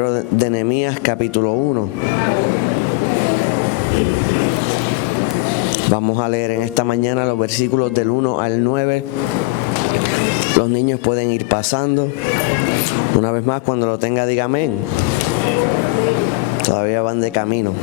Libro de Nehemías, capítulo 1. Vamos a leer en esta mañana los versículos del 1 al 9. Los niños pueden ir pasando. Una vez más, cuando lo tenga, diga amén. Todavía van de camino.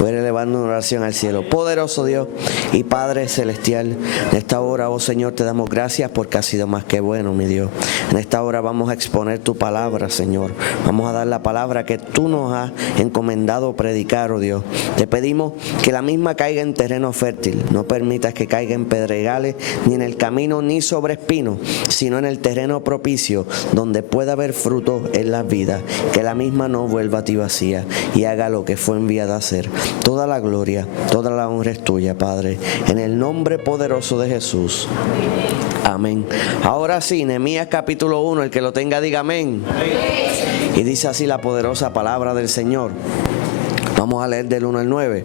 Voy elevando una oración al cielo. Poderoso Dios y Padre Celestial, en esta hora, oh Señor, te damos gracias porque has sido más que bueno, mi Dios. En esta hora vamos a exponer tu palabra, Señor. Vamos a dar la palabra que tú nos has encomendado predicar, oh Dios. Te pedimos que la misma caiga en terreno fértil. No permitas que caiga en pedregales, ni en el camino, ni sobre espinos, sino en el terreno propicio, donde pueda haber fruto en la vida. Que la misma no vuelva a ti vacía y haga lo que fue enviada a hacer. Toda la gloria, toda la honra es tuya, Padre, en el nombre poderoso de Jesús. Amén. Ahora sí, Nehemías capítulo 1, el que lo tenga diga amén. Y dice así la poderosa palabra del Señor. Vamos a leer del 1 al 9.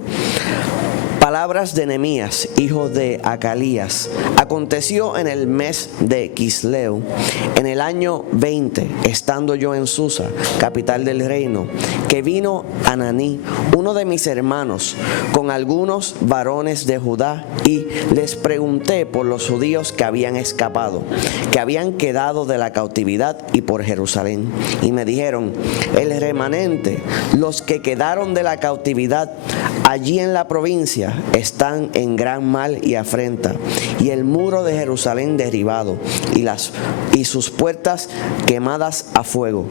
Palabras de Nehemías, hijo de Acalías. Aconteció en el mes de Quisleu, en el año 20, estando yo en Susa, capital del reino, que vino Ananí, uno de mis hermanos, con algunos varones de Judá, y les pregunté por los judíos que habían escapado, que habían quedado de la cautividad y por Jerusalén. Y me dijeron, el remanente, los que quedaron de la cautividad allí en la provincia, están en gran mal y afrenta, y el muro de Jerusalén derribado, y sus puertas quemadas a fuego.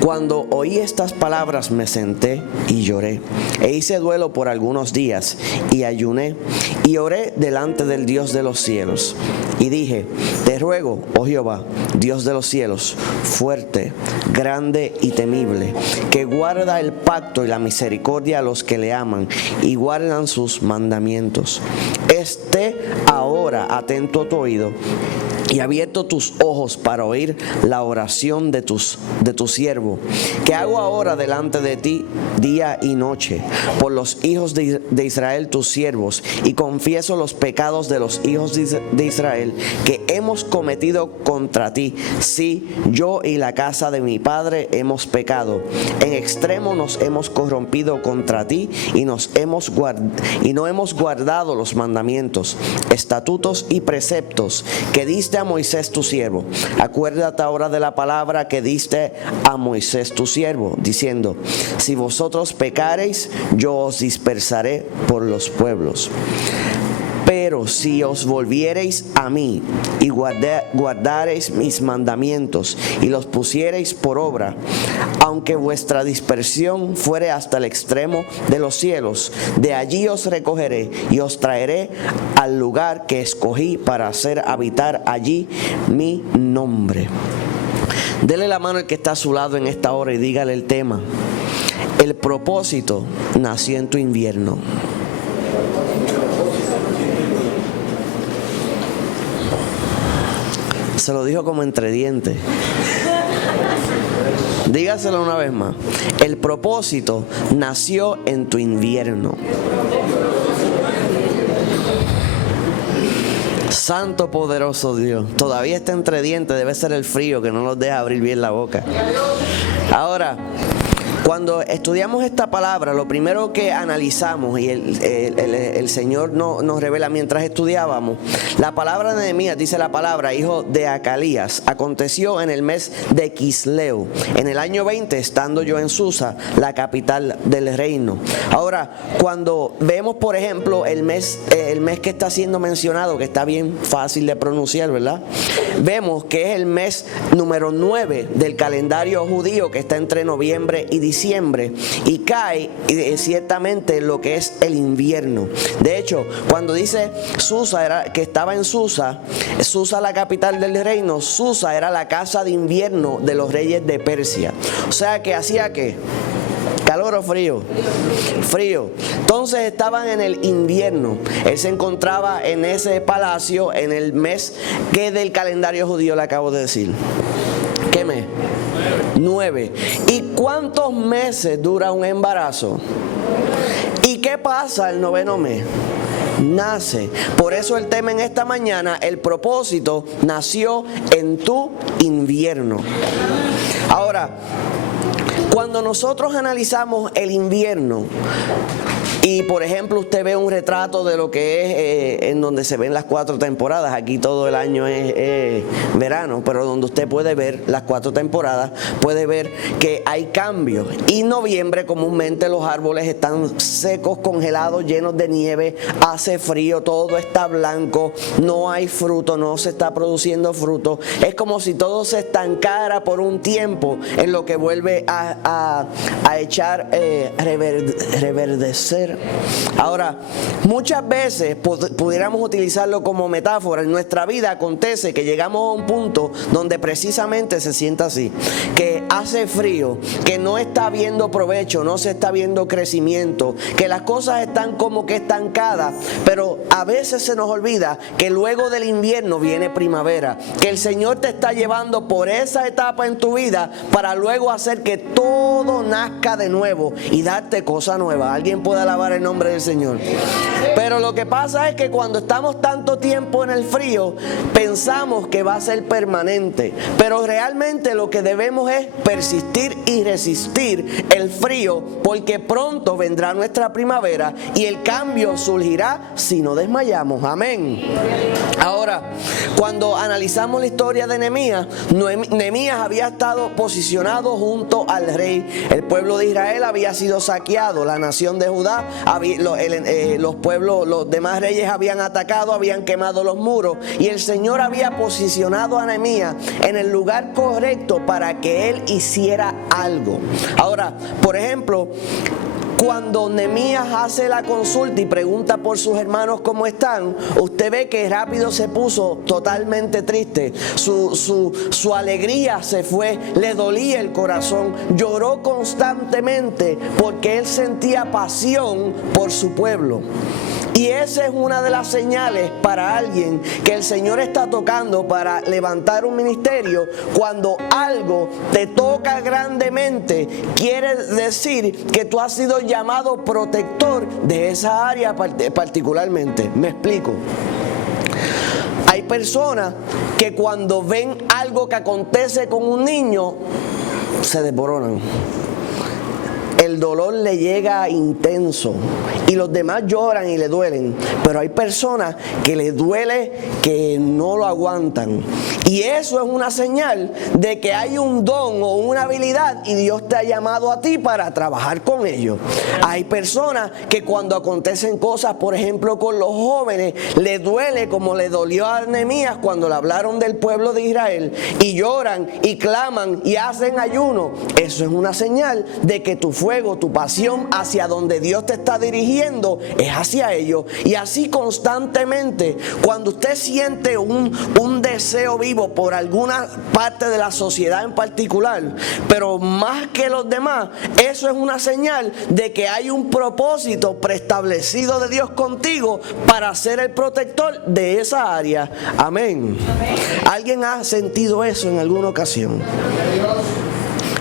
Cuando oí estas palabras me senté y lloré, e hice duelo por algunos días, y ayuné, y oré delante del Dios de los cielos, y dije, te ruego, oh Jehová, Dios de los cielos, fuerte, grande y temible, que guarda el pacto y la misericordia a los que le aman, y guardan sus mandamientos. Esté ahora atento a tu oído y abierto tus ojos para oír la oración de tu siervo, que hago ahora delante de ti día y noche, por los hijos de Israel tus siervos, y confieso los pecados de los hijos de Israel que hemos cometido contra ti. Sí, yo y la casa de mi padre hemos pecado. En extremo nos hemos corrompido contra ti y no hemos guardado los mandamientos, estatutos y preceptos que diste a Moisés tu siervo. Acuérdate ahora de la palabra que diste a Moisés tu siervo, diciendo, si vosotros pecareis, yo os dispersaré por los pueblos. Pero si os volviereis a mí y guardareis mis mandamientos y los pusiereis por obra, aunque vuestra dispersión fuere hasta el extremo de los cielos, de allí os recogeré y os traeré al lugar que escogí para hacer habitar allí mi nombre. Dele la mano al que está a su lado en esta hora y dígale el tema. El propósito nació en tu invierno. Se lo dijo como entre dientes. Dígaselo una vez más. El propósito nació en tu invierno. Santo poderoso Dios. Todavía está entre dientes. Debe ser el frío que no nos deja abrir bien la boca. Ahora, cuando estudiamos esta palabra, lo primero que analizamos, y el Señor nos revela mientras estudiábamos, la palabra de Nehemías, dice la palabra, hijo de Acalías, aconteció en el mes de Quisleu, en el año 20, estando yo en Susa, la capital del reino. Ahora, cuando vemos, por ejemplo, el mes que está siendo mencionado, que está bien fácil de pronunciar, ¿verdad? Vemos que es el mes número 9 del calendario judío, que está entre noviembre y diciembre, y cae ciertamente lo que es el invierno. De hecho, cuando dice Susa, que estaba en Susa, la capital del reino, Susa era la casa de invierno de los reyes de Persia. O sea que hacía que ¿calor o frío? Frío. Entonces estaban en el invierno. Él se encontraba en ese palacio en el mes que del calendario judío le acabo de decir. ¿Qué mes? 9. ¿Y cuántos meses dura un embarazo? ¿Y qué pasa el 9º mes? nace. Por eso el tema en esta mañana, el propósito nació en tu invierno. Ahora, cuando nosotros analizamos el invierno, y por ejemplo usted ve un retrato de lo que es en donde se ven las 4 temporadas, aquí todo el año es verano, pero donde usted puede ver las 4 temporadas, puede ver que hay cambios. Y noviembre comúnmente los árboles están secos, congelados, llenos de nieve, hace frío, todo está blanco, no hay fruto, no se está produciendo fruto. Es como si todo se estancara por un tiempo en lo que vuelve a echar, reverdecer. Ahora, muchas veces pudiéramos utilizarlo como metáfora. En nuestra vida acontece que llegamos a un punto donde precisamente se sienta así, que hace frío, que no está viendo provecho, no se está viendo crecimiento, que las cosas están como que estancadas, pero a veces se nos olvida que luego del invierno viene primavera, que el Señor te está llevando por esa etapa en tu vida para luego hacer que todo nazca de nuevo y darte cosa nueva. Alguien puede alabar el nombre del Señor. Pero lo que pasa es que cuando estamos tanto tiempo en el frío, pensamos que va a ser permanente. Pero realmente lo que debemos es persistir y resistir el frío, porque pronto vendrá nuestra primavera y el cambio surgirá si no desmayamos. Amén. Ahora, cuando analizamos la historia de Nehemías, Nehemías había estado posicionado junto al rey. El pueblo de Israel había sido saqueado, la nación de Judá, los demás reyes habían atacado, habían quemado los muros, y el Señor había posicionado a Nehemías en el lugar correcto para que él hiciera algo. Ahora, por ejemplo, cuando Nehemías hace la consulta y pregunta por sus hermanos cómo están, usted ve que rápido se puso totalmente triste. Su alegría se fue, le dolía el corazón, lloró constantemente porque él sentía pasión por su pueblo. Y esa es una de las señales para alguien que el Señor está tocando para levantar un ministerio. Cuando algo te toca grandemente, quiere decir que tú has sido llamado protector de esa área particularmente. Me explico. Hay personas que cuando ven algo que acontece con un niño, se desboronan. El dolor le llega intenso y los demás lloran y le duelen, pero hay personas que les duele que no lo aguantan, y eso es una señal de que hay un don o una habilidad y Dios te ha llamado a ti para trabajar con ellos. Hay personas que cuando acontecen cosas, por ejemplo con los jóvenes, le duele como le dolió a Nehemías cuando le hablaron del pueblo de Israel, y lloran y claman y hacen ayuno. Eso es una señal de que tu fuego, tu pasión hacia donde Dios te está dirigiendo es hacia ellos. Y así constantemente, cuando usted siente un deseo vivo por alguna parte de la sociedad en particular, pero más que los demás, eso es una señal de que hay un propósito preestablecido de Dios contigo para ser el protector de esa área. Amén. ¿Alguien ha sentido eso en alguna ocasión?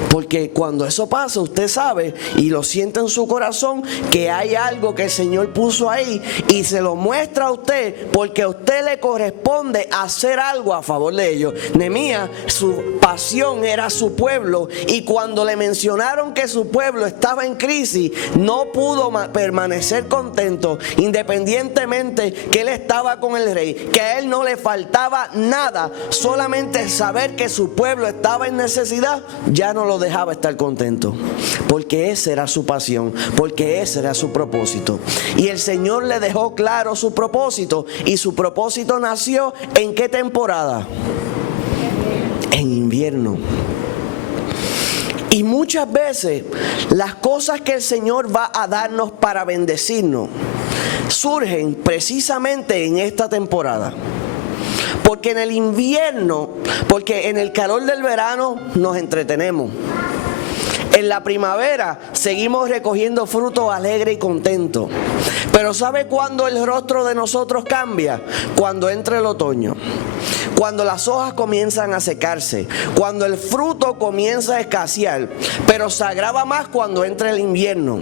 Porque cuando eso pasa, usted sabe y lo siente en su corazón que hay algo que el Señor puso ahí y se lo muestra a usted, porque a usted le corresponde hacer algo a favor de ellos. Nehemías, su pasión era su pueblo, y cuando le mencionaron que su pueblo estaba en crisis, no pudo permanecer contento, independientemente que él estaba con el rey, que a él no le faltaba nada. Solamente saber que su pueblo estaba en necesidad ya no lo dejaba estar contento, porque esa era su pasión, porque ese era su propósito. Y el Señor le dejó claro su propósito, y su propósito nació ¿en qué temporada? En invierno. Y muchas veces las cosas que el Señor va a darnos para bendecirnos surgen precisamente en esta temporada. Porque en el invierno, porque en el calor del verano nos entretenemos. En la primavera seguimos recogiendo frutos alegre y contento. Pero ¿sabe cuándo el rostro de nosotros cambia? Cuando entra el otoño. Cuando las hojas comienzan a secarse, cuando el fruto comienza a escasear, pero se agrava más cuando entra el invierno.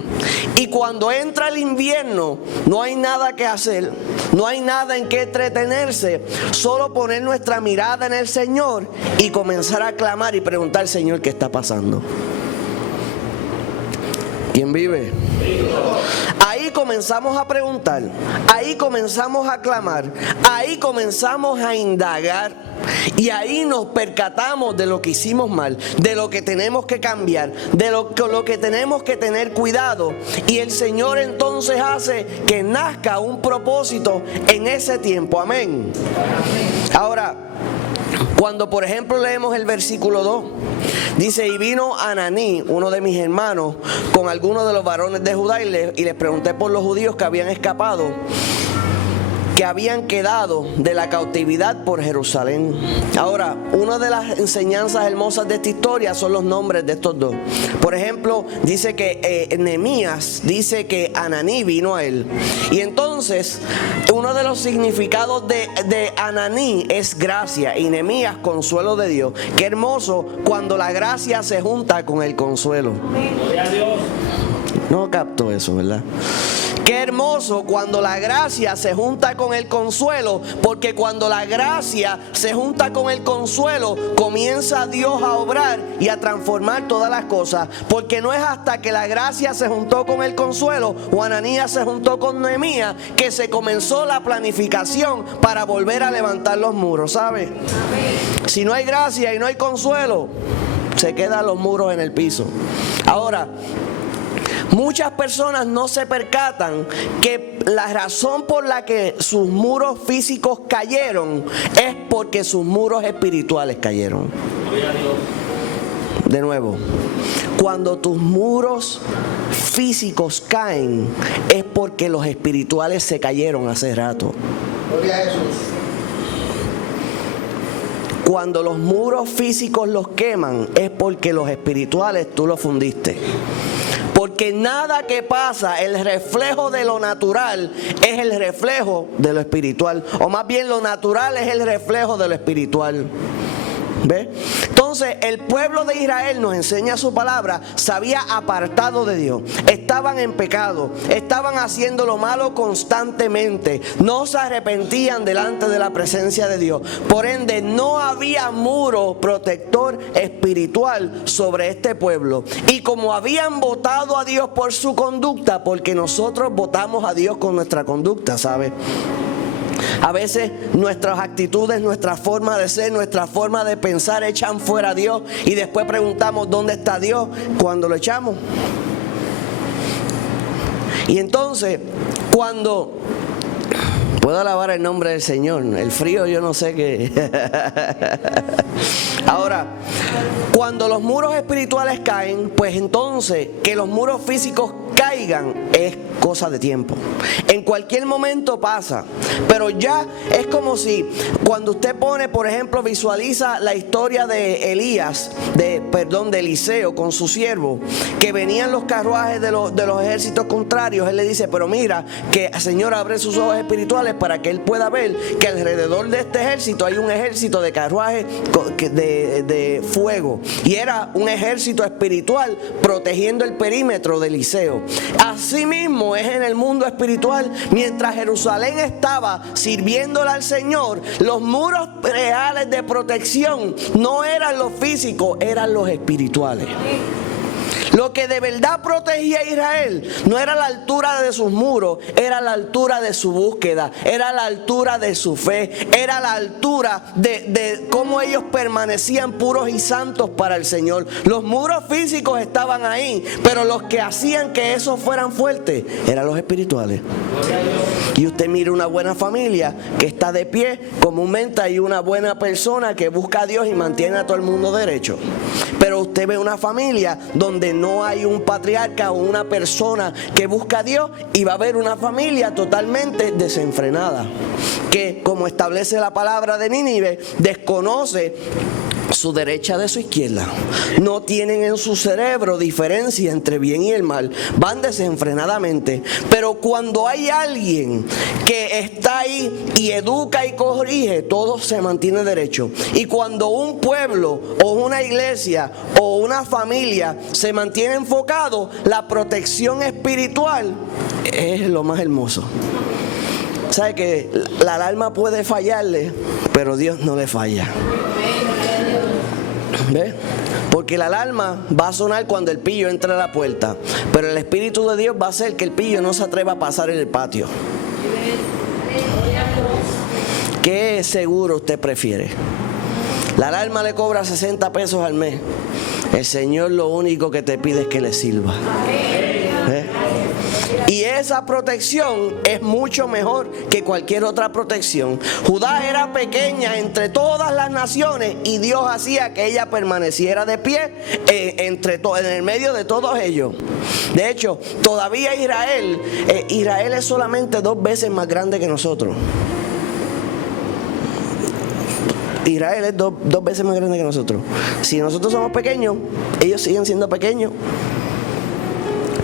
Y cuando entra el invierno, no hay nada que hacer, no hay nada en que entretenerse, solo poner nuestra mirada en el Señor y comenzar a clamar y preguntar al Señor qué está pasando. ¿Quién vive? Ahí comenzamos a preguntar, ahí comenzamos a clamar, ahí comenzamos a indagar y ahí nos percatamos de lo que hicimos mal, de lo que tenemos que cambiar, de lo que tenemos que tener cuidado, y el Señor entonces hace que nazca un propósito en ese tiempo. Amén. Ahora, cuando por ejemplo leemos el versículo 2, dice: y vino Ananí, uno de mis hermanos, con algunos de los varones de Judá, y les pregunté por los judíos que habían escapado, que habían quedado de la cautividad por Jerusalén. Ahora, una de las enseñanzas hermosas de esta historia son los nombres de estos dos. Por ejemplo, dice que Nehemías dice que Ananí vino a él. Y entonces, uno de los significados de Ananí es gracia, y Nehemías, consuelo de Dios. Qué hermoso cuando la gracia se junta con el consuelo. Gloria a Dios. No capto eso, ¿verdad? Qué hermoso cuando la gracia se junta con el consuelo, porque cuando la gracia se junta con el consuelo, comienza Dios a obrar y a transformar todas las cosas. Porque no es hasta que la gracia se juntó con el consuelo, o Ananías se juntó con Nehemías, que se comenzó la planificación para volver a levantar los muros, ¿sabe? Si no hay gracia y no hay consuelo, se quedan los muros en el piso. Ahora, muchas personas no se percatan que la razón por la que sus muros físicos cayeron es porque sus muros espirituales cayeron. De nuevo, cuando tus muros físicos caen es porque los espirituales se cayeron hace rato. Gloria a Jesús. Cuando los muros físicos los queman es porque los espirituales tú los fundiste. Porque nada que pasa, el reflejo de lo natural es el reflejo de lo espiritual. O más bien lo natural es el reflejo de lo espiritual. ¿Ve? Entonces el pueblo de Israel, nos enseña su palabra, se había apartado de Dios. Estaban en pecado, estaban haciendo lo malo constantemente, no se arrepentían delante de la presencia de Dios. Por ende no había muro protector espiritual sobre este pueblo. Y como habían votado a Dios por su conducta, porque nosotros votamos a Dios con nuestra conducta, ¿sabe? A veces nuestras actitudes, nuestra forma de ser, nuestra forma de pensar echan fuera a Dios, y después preguntamos ¿dónde está Dios? Cuando lo echamos. Y entonces, cuando puedo alabar el nombre del Señor, el frío yo no sé qué. Ahora, cuando los muros espirituales caen, pues entonces que los muros físicos caigan es cosa de tiempo. En cualquier momento pasa, pero ya es como si cuando usted pone, por ejemplo, visualiza la historia de de Eliseo con su siervo, que venían los carruajes de los ejércitos contrarios. Él le dice: pero mira, que Señor, abre sus ojos espirituales para que él pueda ver que alrededor de este ejército hay un ejército de carruajes de fuego, y era un ejército espiritual protegiendo el perímetro de Eliseo. Asimismo es en el mundo espiritual. Mientras Jerusalén estaba sirviéndole al Señor, los muros reales de protección no eran los físicos, eran los espirituales. Lo que de verdad protegía a Israel no era la altura de sus muros, era la altura de su búsqueda, era la altura de su fe, era la altura de cómo ellos permanecían puros y santos para el Señor. Los muros físicos estaban ahí, pero los que hacían que esos fueran fuertes eran los espirituales. Y usted mira una buena familia que está de pie, comúnmente hay una buena persona que busca a Dios y mantiene a todo el mundo derecho. Pero usted ve una familia donde no hay un patriarca o una persona que busca a Dios, y va a haber una familia totalmente desenfrenada, que, como establece la palabra de Nínive, desconoce su derecha de su izquierda. No tienen en su cerebro diferencia entre bien y el mal. Van desenfrenadamente. Pero cuando hay alguien que está ahí y educa y corrige, todo se mantiene derecho. Y cuando un pueblo o una iglesia o una familia se mantiene enfocado, la protección espiritual es lo más hermoso. ¿Sabe que la alarma puede fallarle, pero Dios no le falla? ¿Ve? Porque la alarma va a sonar cuando el pillo entre a la puerta, pero el Espíritu de Dios va a hacer que el pillo no se atreva a pasar en el patio. ¿Qué seguro usted prefiere? La alarma le cobra 60 pesos al mes. El Señor lo único que te pide es que le sirva. ¿Ve? Y esa protección es mucho mejor que cualquier otra protección. Judá era pequeña entre todas las naciones y Dios hacía que ella permaneciera de pie en el medio de todos ellos. De hecho, todavía Israel es solamente 2 veces más grande que nosotros. Israel es dos veces más grande que nosotros. Si nosotros somos pequeños, ellos siguen siendo pequeños.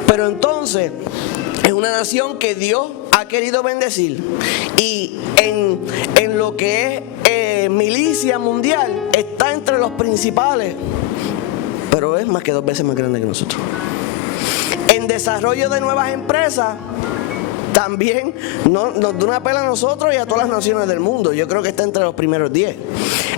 Pero entonces es una nación que Dios ha querido bendecir. Y en lo que es milicia mundial está entre los principales. Pero es más que 2 veces más grande que nosotros. En desarrollo de nuevas empresas también nos da una pela a nosotros y a todas las naciones del mundo. Yo creo que está entre los primeros 10.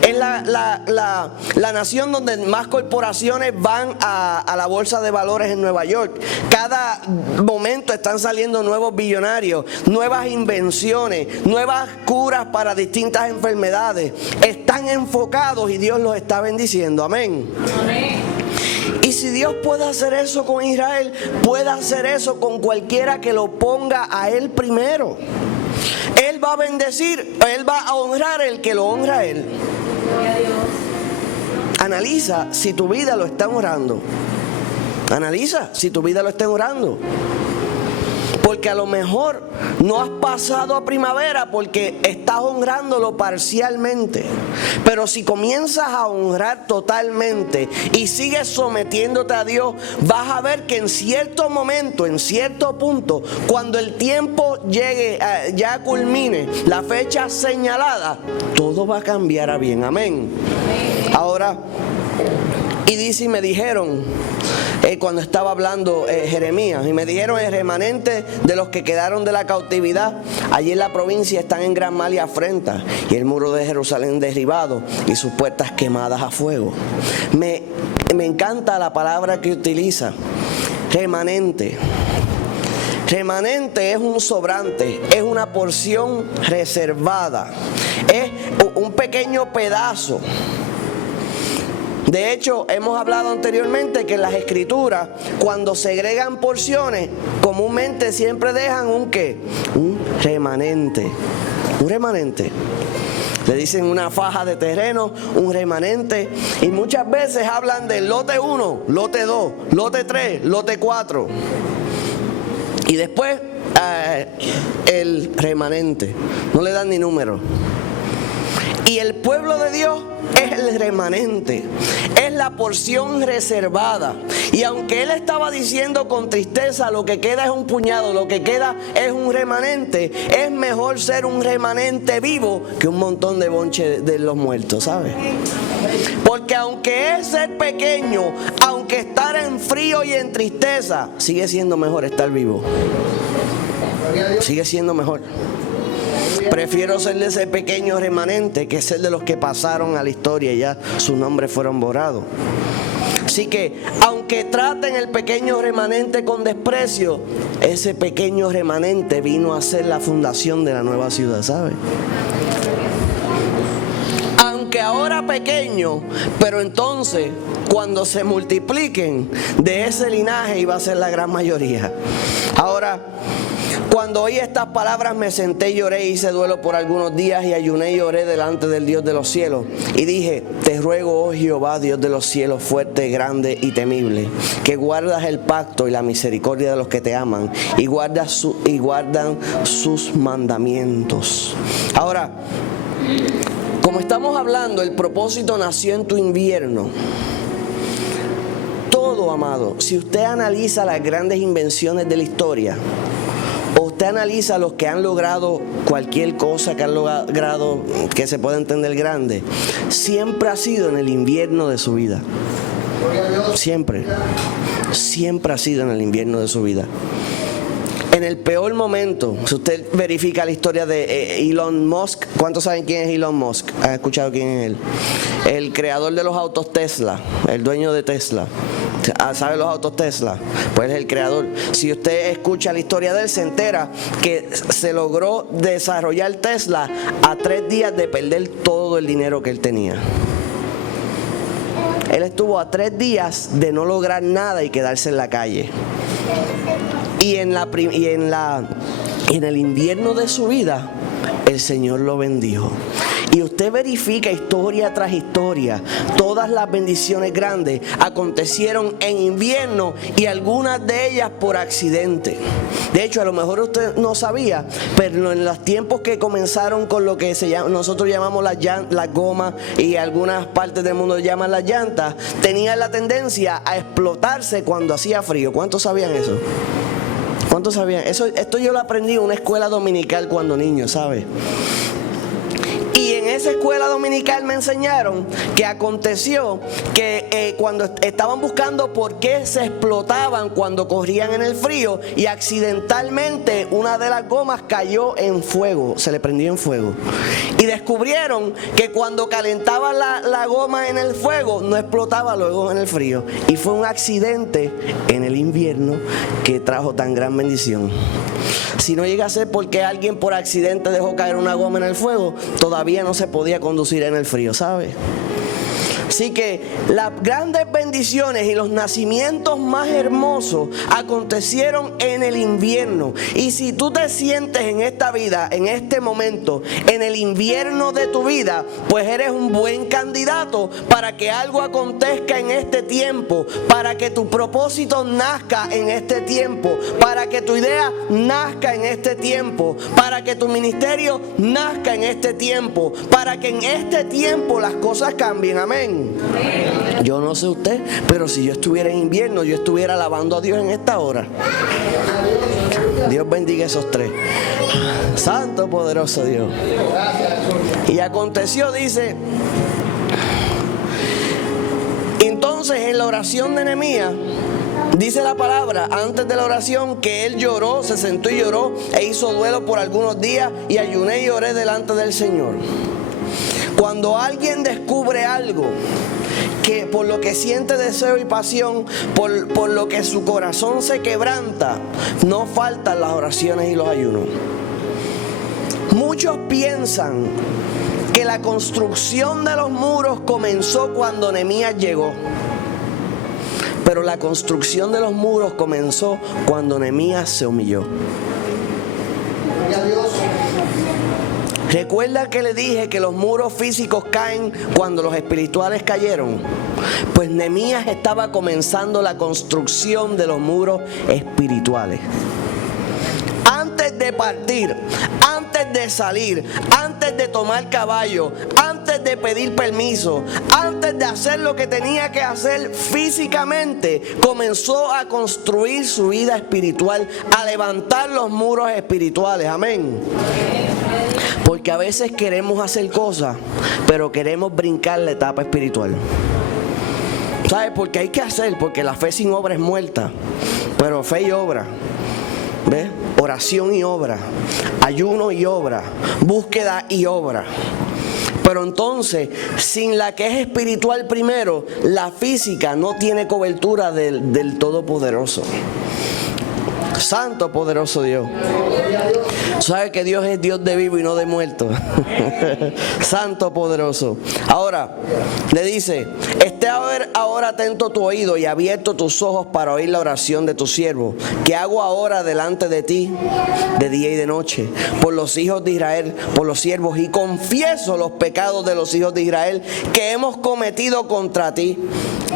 Es la nación donde más corporaciones van a la bolsa de valores en Nueva York. Cada momento están saliendo nuevos billonarios, nuevas invenciones, nuevas curas para distintas enfermedades. Están enfocados y Dios los está bendiciendo. Amén. Amén. Y si Dios puede hacer eso con Israel, puede hacer eso con cualquiera que lo ponga a Él primero. Él va a bendecir, Él va a honrar el que lo honra a Él. Analiza si tu vida lo está honrando. Analiza si tu vida lo está honrando. Porque a lo mejor no has pasado a primavera porque estás honrándolo parcialmente. Pero si comienzas a honrar totalmente y sigues sometiéndote a Dios, vas a ver que en cierto momento, en cierto punto, cuando el tiempo llegue, ya culmine la fecha señalada, todo va a cambiar a bien. Amén. Ahora, y dice, y me dijeron, cuando estaba hablando Jeremías, y me dijeron: el remanente de los que quedaron de la cautividad allí en la provincia están en gran mal y afrenta, y el muro de Jerusalén derribado y sus puertas quemadas a fuego. Me encanta la palabra que utiliza, remanente. Remanente es un sobrante, es una porción reservada, es un pequeño pedazo. De hecho, hemos hablado anteriormente que en las escrituras, cuando segregan porciones, comúnmente siempre dejan un ¿qué? Un remanente. Un remanente. Le dicen una faja de terreno, un remanente. Y muchas veces hablan del lote 1, lote 2, lote 3, lote 4. Y después el remanente. No le dan ni número. Y el pueblo de Dios es el remanente, es la porción reservada. Y aunque él estaba diciendo con tristeza, lo que queda es un puñado, lo que queda es un remanente, es mejor ser un remanente vivo que un montón de bonche de los muertos, ¿sabes? Porque aunque es ser pequeño, aunque estar en frío y en tristeza, sigue siendo mejor estar vivo. Sigue siendo mejor. Prefiero ser de ese pequeño remanente que ser de los que pasaron a la historia y ya sus nombres fueron borrados. Así que, aunque traten el pequeño remanente con desprecio, ese pequeño remanente vino a ser la fundación de la nueva ciudad, ¿sabe? Aunque ahora pequeño, pero entonces, cuando se multipliquen, de ese linaje iba a ser la gran mayoría. Ahora, cuando oí estas palabras me senté y lloré, hice duelo por algunos días y ayuné y oré delante del Dios de los cielos. Y dije: te ruego, oh Jehová, Dios de los cielos, fuerte, grande y temible, que guardas el pacto y la misericordia de los que te aman y guardan sus mandamientos. Ahora, como estamos hablando, el propósito nació en tu invierno. Todo, amado, si usted analiza las grandes invenciones de la historia, o usted analiza los que han logrado cualquier cosa que han logrado que se pueda entender grande, siempre ha sido en el invierno de su vida. Siempre ha sido en el invierno de su vida. En el peor momento, si usted verifica la historia de Elon Musk, ¿cuántos saben quién es Elon Musk? ¿Han escuchado quién es él? El creador de los autos Tesla, el dueño de Tesla. ¿Sabe los autos Tesla? Pues es el creador. Si usted escucha la historia de él, se entera que se logró desarrollar Tesla a 3 días de perder todo el dinero que él tenía. Él estuvo a 3 días de no lograr nada y quedarse en la calle. Y en el invierno de su vida, el Señor lo bendijo. Y usted verifica historia tras historia, todas las bendiciones grandes acontecieron en invierno y algunas de ellas por accidente. De hecho, a lo mejor usted no sabía, pero en los tiempos que comenzaron con lo que nosotros llamamos las gomas y algunas partes del mundo llaman las llantas, tenían la tendencia a explotarse cuando hacía frío. ¿Cuántos sabían eso? ¿Cuántos sabían? Esto yo lo aprendí en una escuela dominical cuando niño, ¿sabe? Y en esa escuela dominical me enseñaron que aconteció que cuando estaban buscando por qué se explotaban cuando corrían en el frío, y accidentalmente una de las gomas cayó en fuego, se le prendió en fuego. Y descubrieron que cuando calentaban la goma en el fuego no explotaba luego en el frío. Y fue un accidente en el invierno que trajo tan gran bendición. Si no llega a ser porque alguien por accidente dejó caer una goma en el fuego, todavía no se podía conducir en el frío, ¿sabe? Así que las grandes bendiciones y los nacimientos más hermosos acontecieron en el invierno. Y si tú te sientes en esta vida, en este momento, en el invierno de tu vida, pues eres un buen candidato para que algo acontezca en este tiempo, para que tu propósito nazca en este tiempo, para que tu idea nazca en este tiempo, para que tu ministerio nazca en este tiempo, para que en este tiempo las cosas cambien. Amén. Yo no sé usted, pero si yo estuviera en invierno, yo estuviera alabando a Dios en esta hora. Dios bendiga esos 3. Santo, poderoso Dios. Y aconteció, dice, entonces en la oración de Nehemías, dice la palabra, antes de la oración, que él lloró, se sentó y lloró, e hizo duelo por algunos días, y ayuné y oré delante del Señor. Cuando alguien descubre algo que por lo que siente deseo y pasión, por lo que su corazón se quebranta, no faltan las oraciones y los ayunos. Muchos piensan que la construcción de los muros comenzó cuando Nehemías llegó. Pero la construcción de los muros comenzó cuando Nehemías se humilló. ¿Recuerda que le dije que los muros físicos caen cuando los espirituales cayeron? Pues Nehemías estaba comenzando la construcción de los muros espirituales. Antes de partir, antes de salir, antes de tomar caballo, antes de pedir permiso, antes de hacer lo que tenía que hacer físicamente, comenzó a construir su vida espiritual, a levantar los muros espirituales. Amén. Porque a veces queremos hacer cosas, pero queremos brincar la etapa espiritual. ¿Sabes? Porque hay que hacer, porque la fe sin obra es muerta. Pero fe y obra, ¿ves? Oración y obra, ayuno y obra, búsqueda y obra. Pero entonces, sin la que es espiritual primero, la física no tiene cobertura del Todopoderoso. Santo, poderoso Dios. ¿Sabe que Dios es Dios de vivo y no de muerto? Santo, poderoso. Ahora, le dice, esté ahora atento tu oído y abierto tus ojos para oír la oración de tu siervo, que hago ahora delante de ti, de día y de noche, por los hijos de Israel, por los siervos, y confieso los pecados de los hijos de Israel que hemos cometido contra ti.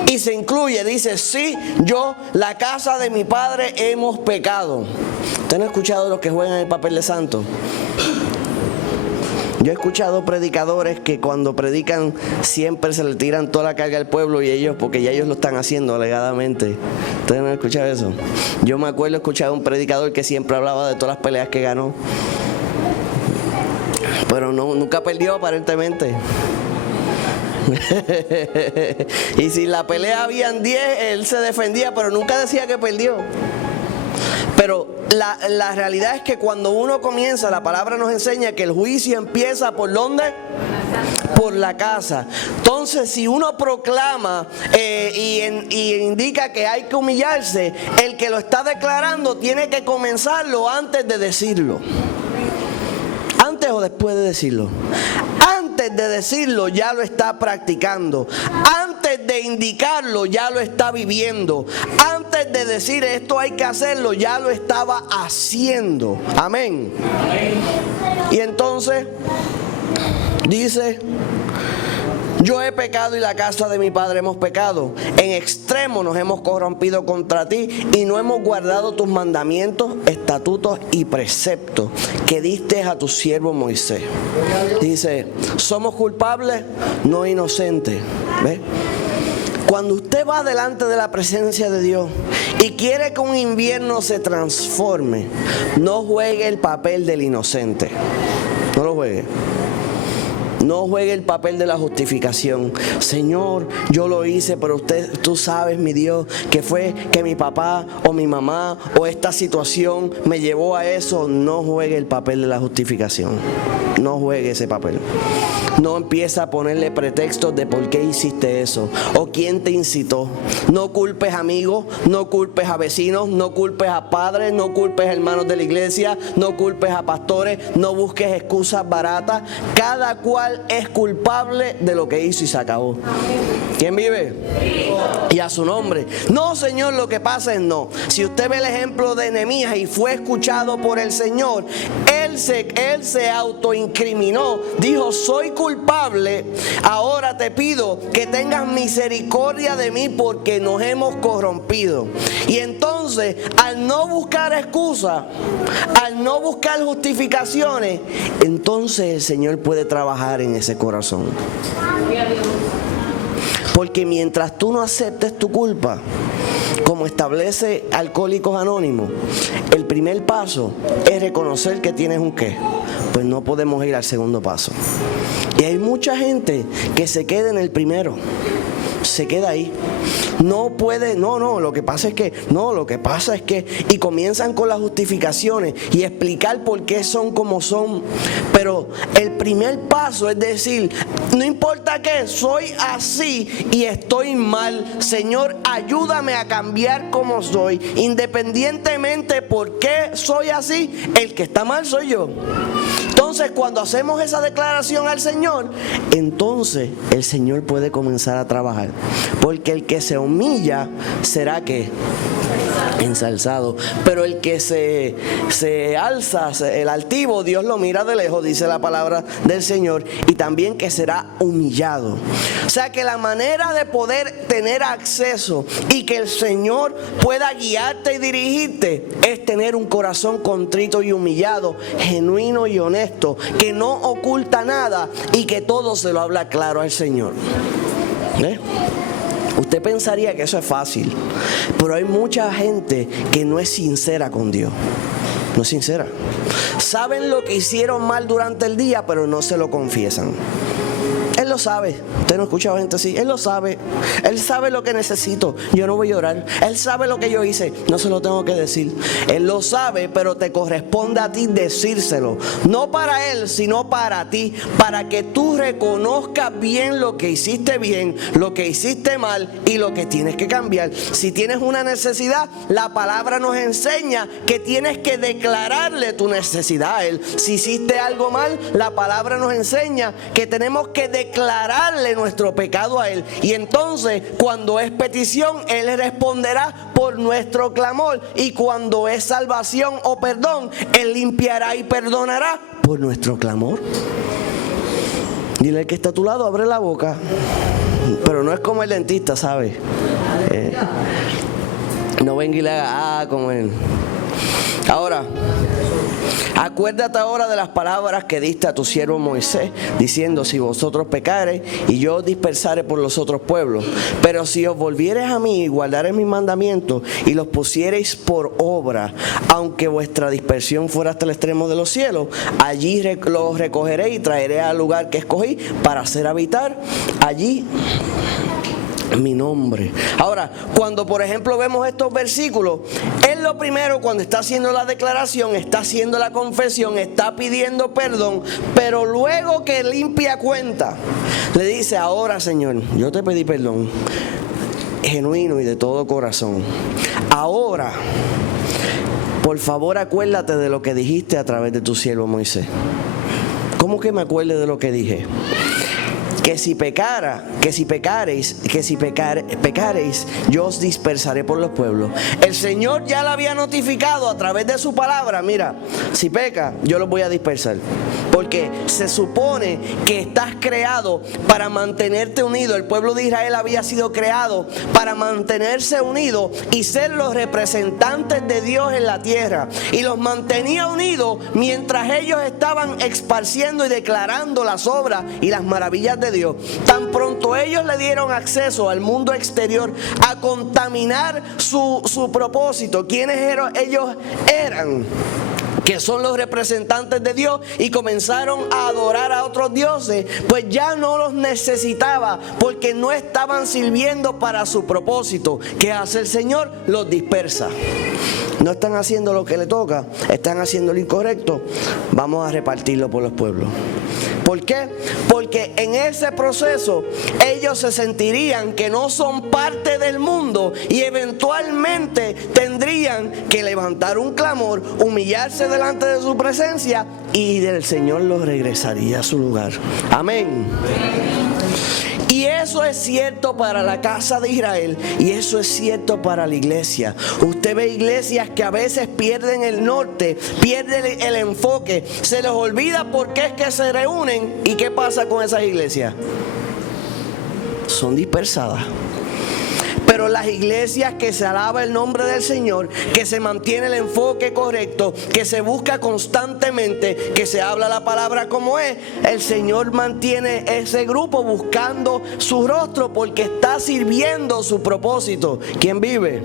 Y se incluye, dice, sí, yo, la casa de mi padre, hemos pecado. ¿Usted no ha escuchado los que juegan el papel de santo? Yo he escuchado predicadores que cuando predican siempre se le tiran toda la carga al pueblo y ellos, porque ya ellos lo están haciendo alegadamente. ¿Ustedes no han escuchado eso? Yo me acuerdo escuchar a un predicador que siempre hablaba de todas las peleas que ganó, pero nunca perdió aparentemente. Y si en la pelea habían 10, él se defendía, pero nunca decía que perdió. Pero la realidad es que cuando uno comienza, la palabra nos enseña que el juicio empieza ¿por dónde? Por la casa. Entonces, si uno proclama y indica que hay que humillarse, el que lo está declarando tiene que comenzarlo antes de decirlo. ¿Antes o después de decirlo? Antes de decirlo ya lo está practicando. Antes de indicarlo ya lo está viviendo. Antes de decir esto hay que hacerlo ya lo estaba haciendo. Amén. Y entonces dice: yo he pecado y la casa de mi padre hemos pecado. En extremo nos hemos corrompido contra ti y no hemos guardado tus mandamientos, estatutos y preceptos que diste a tu siervo Moisés. Dice: somos culpables, no inocentes. ¿Ves? Cuando usted va delante de la presencia de Dios y quiere que un invierno se transforme, no juegue el papel del inocente. No lo juegue. No juegue el papel de la justificación. Señor, yo lo hice, pero tú sabes, mi Dios, que fue que mi papá o mi mamá o esta situación me llevó a eso. No juegue el papel de la justificación. No juegue ese papel. No empieza a ponerle pretextos de por qué hiciste eso o quién te incitó. No culpes amigos, no culpes a vecinos, no culpes a padres, no culpes a hermanos de la iglesia, no culpes a pastores, no busques excusas baratas. Cada cual es culpable de lo que hizo y se acabó. ¿Quién vive? Y a su nombre. No, Señor, lo que pasa es no. Si usted ve el ejemplo de Nehemías y fue escuchado por el Señor, él se autoincriminó. Dijo: soy culpable, ahora te pido que tengas misericordia de mí porque nos hemos corrompido. Y entonces, al no buscar excusas, al no buscar justificaciones, entonces el Señor puede trabajar en ese corazón. Porque mientras tú no aceptes tu culpa, como establece Alcohólicos Anónimos, el primer paso es reconocer que tienes un qué. Pues no podemos ir al segundo paso. Y hay mucha gente que se queda en el primero. Se queda ahí. No puede, lo que pasa es que, y comienzan con las justificaciones y explicar por qué son como son. Pero el primer paso es decir: no importa qué, soy así y estoy mal. Señor, ayúdame a cambiar como soy. Independientemente por qué soy así, el que está mal soy yo. Entonces, cuando hacemos esa declaración al Señor, entonces el Señor puede comenzar a trabajar. Porque el que se humilla será que ensalzado, pero el que se alza, el altivo, Dios lo mira de lejos, dice la palabra del Señor, y también que será humillado. O sea que la manera de poder tener acceso y que el Señor pueda guiarte y dirigirte es tener un corazón contrito y humillado, genuino y honesto, que no oculta nada y que todo se lo habla claro al Señor. Usted pensaría que eso es fácil, pero hay mucha gente que no es sincera con Dios. No es sincera. Saben lo que hicieron mal durante el día, pero no se lo confiesan. Él lo sabe. Usted no ha escuchado gente así. Él lo sabe. Él sabe lo que necesito. Yo no voy a orar. Él sabe lo que yo hice. No se lo tengo que decir. Él lo sabe, pero te corresponde a ti decírselo. No para él, sino para ti. Para que tú reconozcas bien lo que hiciste bien, lo que hiciste mal y lo que tienes que cambiar. Si tienes una necesidad, la palabra nos enseña que tienes que declararle tu necesidad a él. Si hiciste algo mal, la palabra nos enseña que tenemos que declararle nuestro pecado a él, y entonces cuando es petición, él responderá por nuestro clamor, y cuando es salvación o perdón, él limpiará y perdonará por nuestro clamor. Dile al que está a tu lado: abre la boca. Pero no es como el dentista, ¿sabes? No venga y le haga como él. Ahora, Acuérdate ahora de las palabras que diste a tu siervo Moisés, diciendo: si vosotros pecareis, y yo os dispersare por los otros pueblos, pero si os volviereis a mí y guardareis mis mandamientos y los pusiereis por obra, aunque vuestra dispersión fuera hasta el extremo de los cielos, allí los recogeré y traeré al lugar que escogí para hacer habitar allí mi nombre. Ahora, cuando por ejemplo vemos estos versículos, él lo primero, cuando está haciendo la declaración, está haciendo la confesión, está pidiendo perdón, pero luego que limpia cuenta, le dice: ahora, Señor, yo te pedí perdón genuino y de todo corazón. Ahora, por favor, acuérdate de lo que dijiste a través de tu siervo Moisés. ¿Cómo que me acuerde de lo que dije? Que si pecareis, yo os dispersaré por los pueblos. El Señor ya lo había notificado a través de su palabra: mira, si peca, yo los voy a dispersar. Porque se supone que estás creado para mantenerte unido. El pueblo de Israel había sido creado para mantenerse unido y ser los representantes de Dios en la tierra. Y los mantenía unidos mientras ellos estaban esparciendo y declarando las obras y las maravillas de Dios. Tan pronto ellos le dieron acceso al mundo exterior a contaminar su propósito, ¿quiénes ellos eran? Que son los representantes de Dios, y comenzaron a adorar a otros dioses, pues ya no los necesitaba, porque no estaban sirviendo para su propósito. ¿Qué hace el Señor? Los dispersa. No están haciendo lo que le toca, están haciendo lo incorrecto. Vamos a repartirlo por los pueblos. ¿Por qué? Porque en ese proceso ellos se sentirían que no son parte del mundo y eventualmente tendrían que levantar un clamor, humillarse delante de su presencia, y el Señor los regresaría a su lugar. Amén. Y eso es cierto para la casa de Israel, y eso es cierto para la iglesia. Usted ve iglesias que a veces pierden el norte, pierden el enfoque, se les olvida por qué es que se reúnen. ¿Y qué pasa con esas iglesias? Son dispersadas. Pero las iglesias que se alaba el nombre del Señor, que se mantiene el enfoque correcto, que se busca constantemente, que se habla la palabra como es, el Señor mantiene ese grupo buscando su rostro, porque está sirviendo su propósito. ¿Quién vive?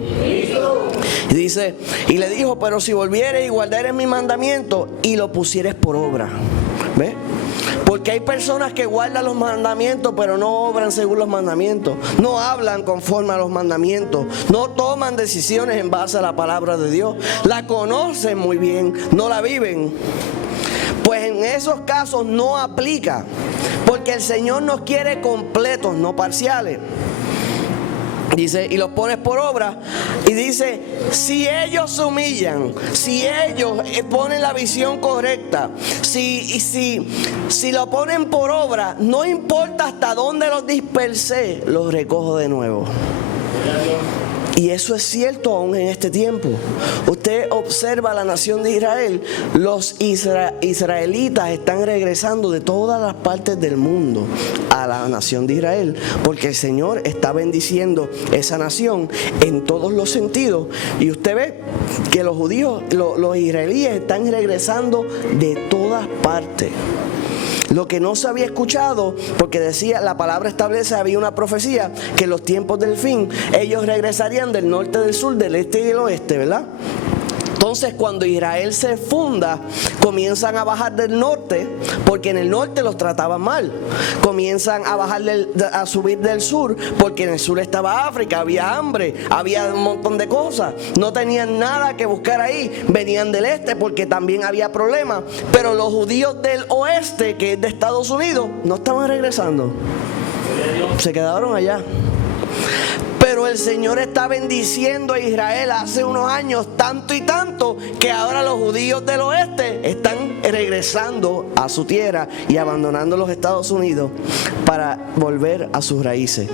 Y dice, y le dijo: pero si volvieres y guardares mi mandamiento y lo pusieres por obra. ¿Ves? Porque hay personas que guardan los mandamientos, pero no obran según los mandamientos. No hablan conforme a los mandamientos. No toman decisiones en base a la palabra de Dios. La conocen muy bien, no la viven. Pues en esos casos no aplica. Porque el Señor nos quiere completos, no parciales. Dice, y los pones por obra. Y dice, si ellos se humillan, si ellos ponen la visión correcta, si lo ponen por obra, no importa hasta dónde los dispersé, los recojo de nuevo. Y eso es cierto aún en este tiempo. Usted observa la nación de Israel. Los israelitas están regresando de todas las partes del mundo a la nación de Israel, porque el Señor está bendiciendo esa nación en todos los sentidos. Y usted ve que los judíos, los israelíes están regresando de todas partes. Lo que no se había escuchado, porque decía, la palabra establece, había una profecía, que en los tiempos del fin ellos regresarían del norte, del sur, del este y del oeste, ¿verdad? Entonces, cuando Israel se funda, comienzan a bajar del norte, porque en el norte los trataban mal. Comienzan a bajar a subir del sur, porque en el sur estaba África, había hambre, había un montón de cosas. No tenían nada que buscar ahí. Venían del este, porque también había problemas. Pero los judíos del oeste, que es de Estados Unidos, no estaban regresando. Se quedaron allá. Pero el Señor está bendiciendo a Israel hace unos años tanto y tanto, que ahora los judíos del oeste están regresando a su tierra y abandonando los Estados Unidos para volver a sus raíces.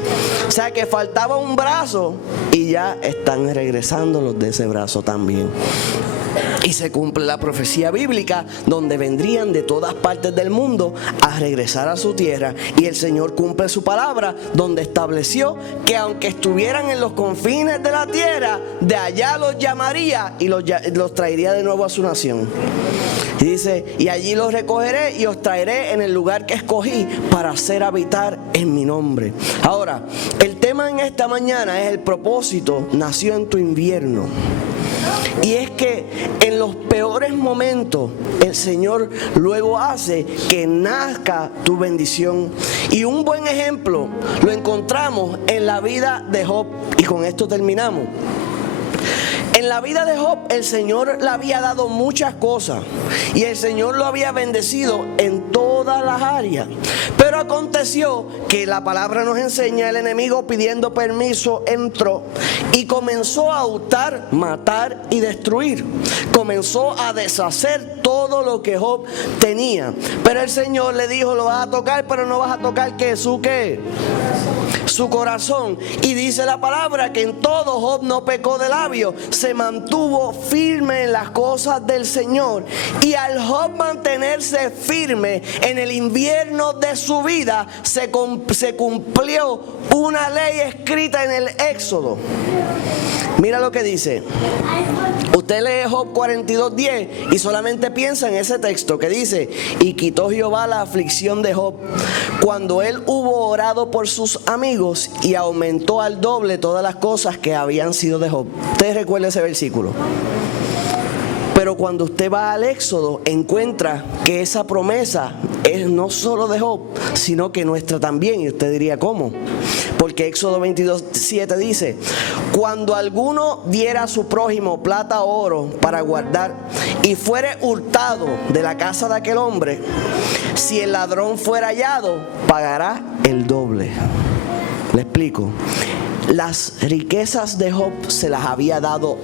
O sea que faltaba un brazo y ya están regresando los de ese brazo también. Y se cumple la profecía bíblica donde vendrían de todas partes del mundo a regresar a su tierra. Y el Señor cumple su palabra donde estableció que aunque estuvieran en los confines de la tierra, de allá los llamaría y los traería de nuevo a su nación. Y dice, y allí los recogeré y os traeré en el lugar que escogí para hacer habitar en mi nombre. Ahora, el tema en esta mañana es el propósito nació en tu invierno. Y es que en los peores momentos el Señor luego hace que nazca tu bendición. Y un buen ejemplo lo encontramos en la vida de Job. Y con esto terminamos. En la vida de Job el Señor le había dado muchas cosas y el Señor lo había bendecido en todas las áreas. Pero aconteció que la palabra nos enseña, el enemigo pidiendo permiso entró y comenzó a hurtar, matar y destruir. Comenzó a deshacer todo lo que Job tenía. Pero el Señor le dijo, lo vas a tocar, pero no vas a tocar ¿qué? Su corazón. Y dice la palabra que en todo Job no pecó de labio, se mantuvo firme en las cosas del Señor. Y al Job mantenerse firme en el invierno de su vida, se cumplió una ley escrita en el Éxodo. Mira lo que dice. Usted lee Job 42:10 y solamente piensa en ese texto que dice: y quitó Jehová la aflicción de Job cuando él hubo orado por sus amigos y aumentó al doble todas las cosas que habían sido de Job. Usted recuerda ese versículo. Pero cuando usted va al Éxodo, encuentra que esa promesa es no solo de Job, sino que nuestra también. Y usted diría, ¿cómo? Porque Éxodo 22:7 dice: cuando alguno diera a su prójimo plata o oro para guardar y fuere hurtado de la casa de aquel hombre, si el ladrón fuera hallado, pagará el doble. Le explico. Las riquezas de Job se las había dado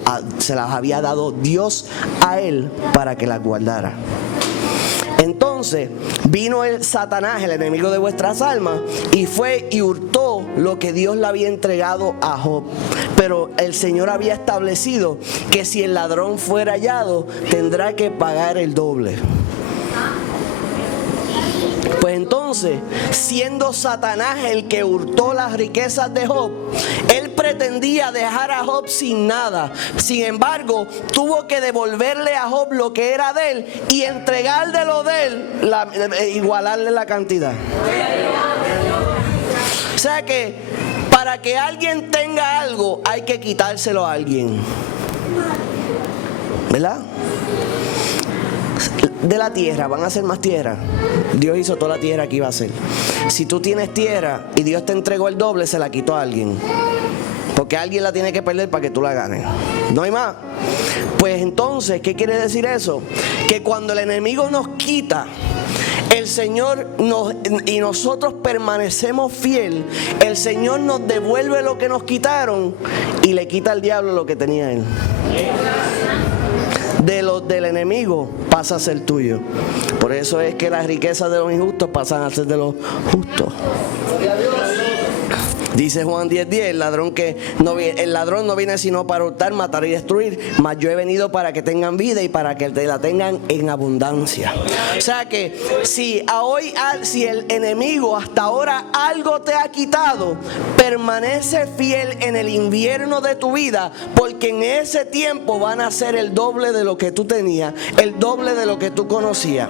Dios a él para que las guardara. Entonces vino el Satanás, el enemigo de vuestras almas, y fue y hurtó lo que Dios le había entregado a Job. Pero el Señor había establecido que si el ladrón fuera hallado, tendrá que pagar el doble. Pues entonces, siendo Satanás el que hurtó las riquezas de Job, él pretendía dejar a Job sin nada. Sin embargo, tuvo que devolverle a Job lo que era de él y entregarle lo de él, igualarle la cantidad. O sea que para que alguien tenga algo, hay que quitárselo a alguien, ¿verdad? De la tierra, van a hacer más tierra. Dios hizo toda la tierra que iba a hacer. Si tú tienes tierra y Dios te entregó el doble, se la quitó a alguien. Porque alguien la tiene que perder para que tú la ganes. No hay más. Pues entonces, ¿qué quiere decir eso? Que cuando el enemigo nos quita, el Señor y nosotros permanecemos fiel, el Señor nos devuelve lo que nos quitaron y le quita al diablo lo que tenía él. De los del enemigo pasa a ser tuyo. Por eso es que las riquezas de los injustos pasan a ser de los justos. Dice Juan 10:10, el ladrón no viene sino para hurtar, matar y destruir, mas yo he venido para que tengan vida y para que la tengan en abundancia. O sea que si el enemigo hasta ahora algo te ha quitado, permanece fiel en el invierno de tu vida, porque en ese tiempo van a ser el doble de lo que tú tenías, el doble de lo que tú conocías.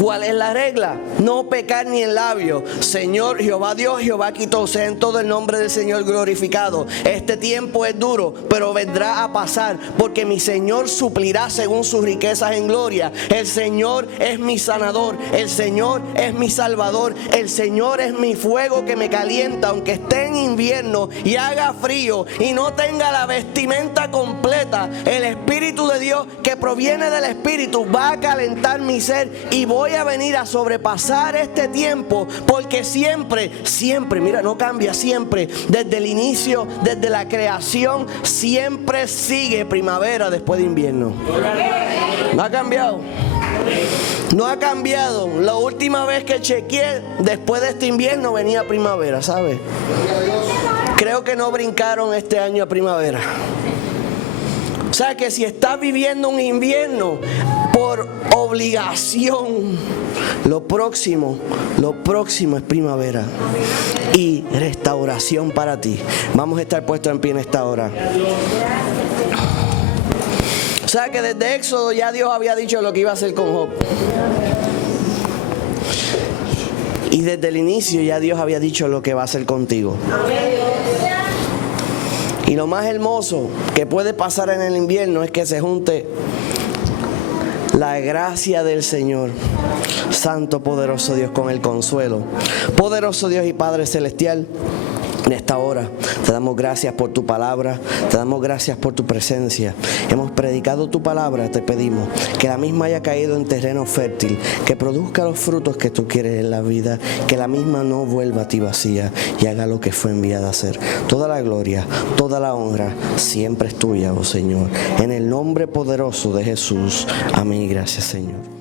¿Cuál es la regla? No pecar ni en labio. Señor, Jehová Dios, Jehová quitó. Sea en todo el nombre del Señor glorificado. Este tiempo es duro, pero vendrá a pasar, porque mi Señor suplirá según sus riquezas en gloria. El Señor es mi sanador. El Señor es mi salvador. El Señor es mi fuego que me calienta, aunque esté en invierno y haga frío y no tenga la vestimenta completa. El Espíritu de Dios que proviene del Espíritu va a calentar mi ser y voy a venir a sobrepasar este tiempo, porque siempre, mira, no cambia, siempre, desde el inicio, desde la creación, siempre sigue primavera después de invierno. No ha cambiado. No ha cambiado. La última vez que chequeé, después de este invierno venía primavera, ¿sabes? Creo que no brincaron este año a primavera. O sea que si estás viviendo un invierno por obligación, lo próximo es primavera y restauración para ti. Vamos a estar puestos en pie en esta hora. O sea que desde Éxodo ya Dios había dicho lo que iba a hacer con Job. Y desde el inicio ya Dios había dicho lo que va a hacer contigo. Y lo más hermoso que puede pasar en el invierno es que se junte la gracia del Señor, Santo, poderoso Dios, con el consuelo. Poderoso Dios y Padre Celestial, en esta hora te damos gracias por tu palabra, te damos gracias por tu presencia. Hemos predicado tu palabra, te pedimos que la misma haya caído en terreno fértil, que produzca los frutos que tú quieres en la vida, que la misma no vuelva a ti vacía y haga lo que fue enviada a hacer. Toda la gloria, toda la honra siempre es tuya, oh Señor. En el nombre poderoso de Jesús. Amén y gracias, Señor.